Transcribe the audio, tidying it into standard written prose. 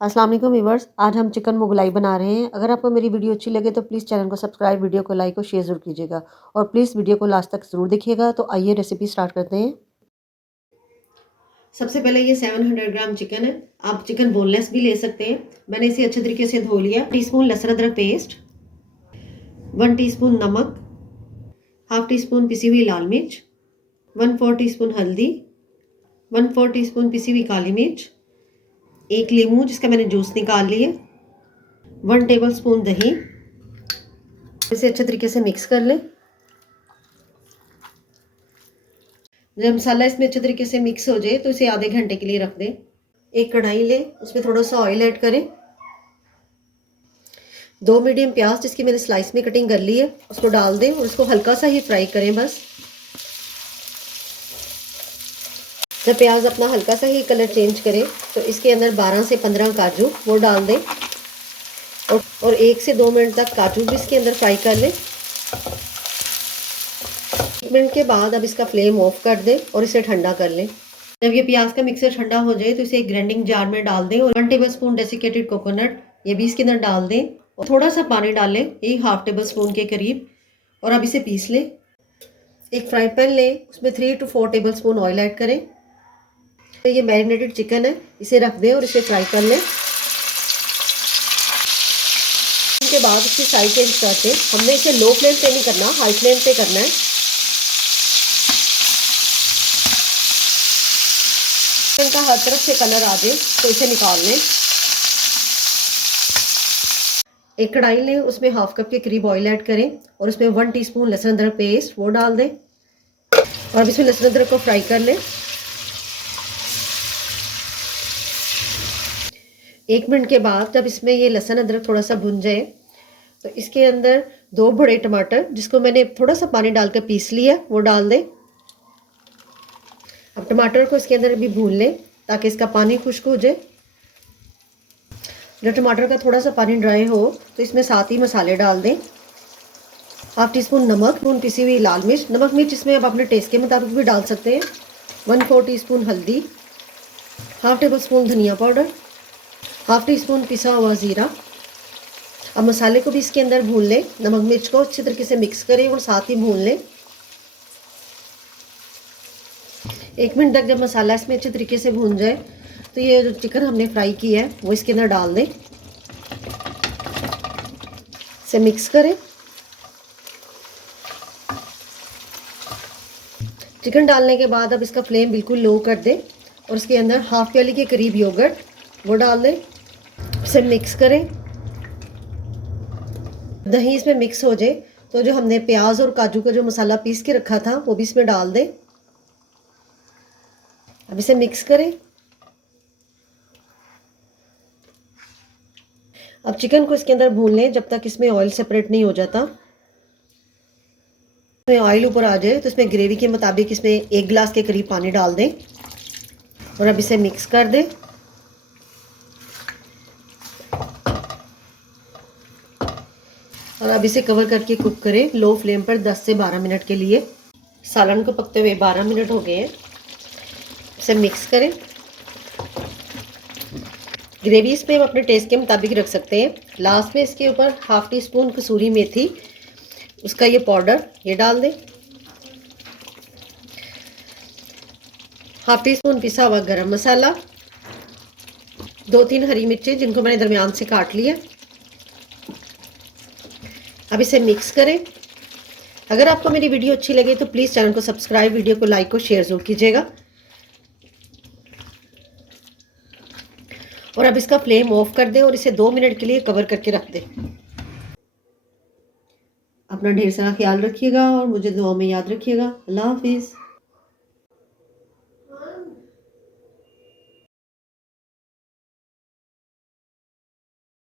अस्सलाम वालेकुम व्यूअर्स, आज हम चिकन मुगलाई बना रहे हैं। अगर आपको मेरी वीडियो अच्छी लगे तो प्लीज़ चैनल को सब्सक्राइब, वीडियो को लाइक और शेयर ज़रूर कीजिएगा और प्लीज़ वीडियो को लास्ट तक ज़रूर देखिएगा। तो आइए रेसिपी स्टार्ट करते हैं। सबसे पहले ये 700 ग्राम चिकन है। आप चिकन बोनलेस भी ले सकते हैं। मैंने इसे अच्छे तरीके से धो लिया। टीस्पून लहसुन अदरक पेस्ट, 1 टीस्पून नमक, हाफ टी स्पून पिसी हुई लाल मिर्च, 1/4 टीस्पून हल्दी, 1/4 टीस्पून पिसी हुई काली मिर्च, 1 लीमू जिसका मैंने जूस निकाल लिया, 1 टेबल स्पून दही। इसे अच्छे तरीके से मिक्स कर लें। जब मसाला इसमें अच्छे तरीके से मिक्स हो जाए तो इसे आधे घंटे के लिए रख दें। एक कढ़ाई लें, उसमें थोड़ा सा ऑयल ऐड करें। 2 मीडियम प्याज जिसकी मैंने स्लाइस में कटिंग कर ली है उसको डाल दें और उसको हल्का सा ही फ्राई करें बस। जब प्याज अपना हल्का सा ही कलर चेंज करे तो इसके अंदर 12 से 15 काजू वो डाल दें और 1 से 2 मिनट तक काजू भी इसके अंदर फ्राई कर लें। 1 मिनट के बाद अब इसका फ्लेम ऑफ कर दें और इसे ठंडा कर लें। जब ये प्याज का मिक्सर ठंडा हो जाए तो इसे एक ग्राइंडिंग जार में डाल दें और 1 टेबल स्पून डेसिकेटेड कोकोनट ये भी इसके अंदर डाल दें और थोड़ा सा पानी डालें, एक हाफ टेबल स्पून के करीब, और अब इसे पीस लें। एक फ्राई पैन लें, उसमें 3 to 4 table spoon oil add करें। तो ये मैरिनेटेड चिकन है, इसे रख दें और इसे फ्राई कर लें। के बाद इसकी साइड चेंज करते हैं। हमने इसे लो फ्लेम पे नहीं करना, हाई फ्लेम पे करना है। इनका हर तरफ से कलर आ जाए तो इसे निकाल लें। एक कढ़ाई लें, उसमें हाफ कप के करीब ऑयल ऐड करें और उसमें 1 टीस्पून लहसुन अदरक पेस्ट वो डाल दें और इसमें लहसुन अदरक को फ्राई कर लें। 1 मिनट के बाद जब इसमें ये लहसुन अदरक थोड़ा सा भुन जाए तो इसके अंदर 2 बड़े टमाटर जिसको मैंने थोड़ा सा पानी डालकर पीस लिया वो डाल दें। अब टमाटर को इसके अंदर भी भून लें ताकि इसका पानी खुश्क हो जाए। जब टमाटर का थोड़ा सा पानी ड्राई हो तो इसमें साथ ही मसाले डाल दें। हाफ टी स्पून नमक, स्पून पिसी हुई लाल मिर्च, नमक मिर्च इसमें आप अपने टेस्ट के मुताबिक भी डाल सकते हैं। 1/4 टीस्पून हल्दी, हाफ टेबल स्पून धनिया पाउडर, हाफ टी स्पून पिसा हुआ ज़ीरा। अब मसाले को भी इसके अंदर भून लें। नमक मिर्च को अच्छी तरीके से मिक्स करें और साथ ही भून लें। 1 मिनट तक जब मसाला इसमें अच्छे तरीके से भून जाए तो ये जो चिकन हमने फ्राई किया है वो इसके अंदर डाल दें। इसे मिक्स करें। चिकन डालने के बाद अब इसका फ्लेम बिल्कुल लो कर दें और इसके अंदर हाफ प्याली के करीब योगर्ट वो डाल दें। इसे मिक्स करें। दही इसमें मिक्स हो जाए तो जो हमने प्याज और काजू का जो मसाला पीस के रखा था वो भी इसमें डाल दें। अब इसे मिक्स करें। अब चिकन को इसके अंदर भून लें जब तक इसमें ऑयल सेपरेट नहीं हो जाता। इसमें ऑयल ऊपर आ जाए तो इसमें ग्रेवी के मुताबिक इसमें 1 गिलास के करीब पानी डाल दें और अब इसे मिक्स कर दें। और अब इसे कवर करके कुक करें लो फ्लेम पर 10 से 12 मिनट के लिए। सालन को पकते हुए 12 मिनट हो गए हैं। इसे मिक्स करें। ग्रेवी इसमें हम अपने टेस्ट के मुताबिक रख सकते हैं। लास्ट में इसके ऊपर हाफ टी स्पून कसूरी मेथी उसका ये पाउडर ये डाल दें। हाफ टी स्पून पिसा हुआ गरम मसाला, 2-3 हरी मिर्चें जिनको मैंने दरमियान से काट लिया। अब इसे मिक्स करें। अगर आपको मेरी वीडियो अच्छी लगे तो प्लीज़ चैनल को सब्सक्राइब, वीडियो को लाइक और शेयर ज़रूर कीजिएगा। और अब इसका फ्लेम ऑफ कर दें और इसे 2 मिनट के लिए कवर करके रख दें। अपना ढेर सारा ख्याल रखिएगा और मुझे दुआ में याद रखिएगा। अल्लाह हाफिज़।